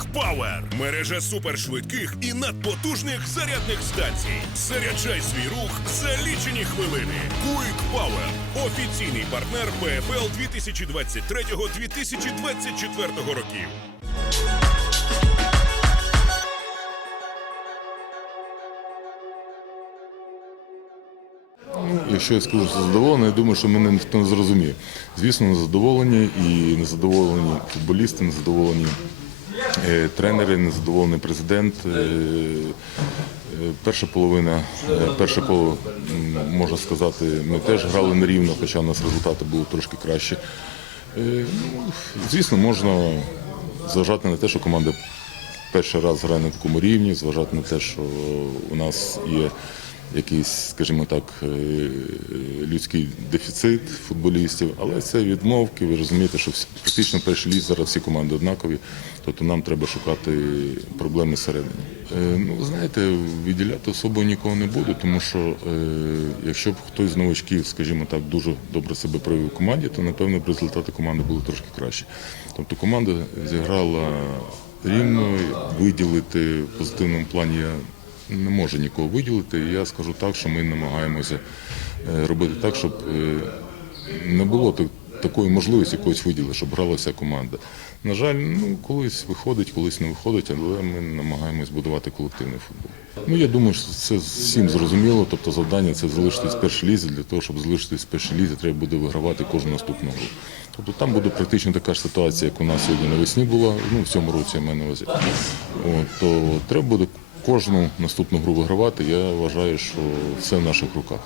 Quick Power – мережа супершвидких і надпотужних зарядних станцій. Заряджай свій рух за лічені хвилини. Quick Power – офіційний партнер ПФЛ 2023-2024 років. Якщо я скажу що задоволений, я думаю, що мене ніхто не зрозуміє. Звісно, незадоволені і незадоволені футболісти, незадоволені тренери, незадоволений президент. Е, е, Перша половина, е, перше коло, можна сказати, ми теж грали нерівно, хоча у нас результати були трошки кращі. Е, ну, Звісно, можна зважати на те, що команда перший раз грає на такому рівні, зважати на те, що у нас є якийсь, скажімо так, е, людський дефіцит футболістів, але це відмовки. Ви розумієте, що практично перший ліс зараз всі команди однакові, тобто нам треба шукати проблеми всередині. Е, Ну, знаєте, виділяти особо нікого не буду, тому що е, якщо б хтось з новачків, скажімо так, дуже добре себе проявив у команді, то напевно б результати команди були трошки кращі. Тобто команда зіграла рівно, виділити в позитивному плані не можу нікого виділити. Я скажу так, що ми намагаємося е, робити так, щоб е, не було такої можливості якоїсь виділити, щоб грала вся команда. На жаль, ну колись виходить, колись не виходить, але ми намагаємось будувати колективний футбол. Ну я думаю, що це всім зрозуміло. Тобто завдання це залишитись в першій лізі. Для того, щоб залишитись в першій лізі, треба буде вигравати кожну наступну гру. Тобто там буде практично така ж ситуація, як у нас сьогодні навесні була, ну в цьому році я маю на увазі. От, то треба буде кожну наступну гру вигравати. Я вважаю, що все в наших руках.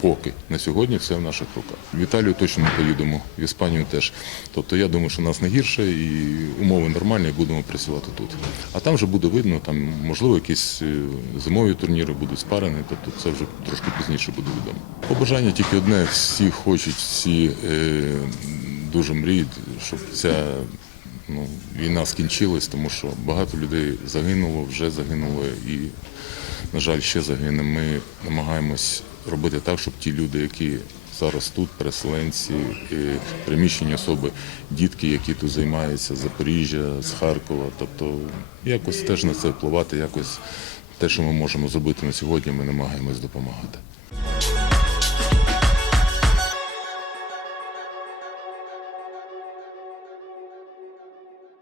Поки на сьогодні все в наших руках. В Італію точно не поїдемо, в Іспанію теж. Тобто я думаю, що нас не гірше і умови нормальні, і будемо працювати тут. А там вже буде видно, там можливо якісь е, зимові турніри будуть спарені, тобто це вже трошки пізніше буде відомо. Побажання тільки одне: всі хочуть, всі е, дуже мріють, щоб ця ну, війна скінчилась, тому що багато людей загинуло, вже загинуло і, на жаль, ще загине. Ми намагаємось робити так, щоб ті люди, які зараз тут, переселенці, приміщені особи, дітки, які тут займаються з Запоріжжя, з Харкова, тобто якось теж на це впливати, якось те, що ми можемо зробити на сьогодні, ми намагаємось допомагати.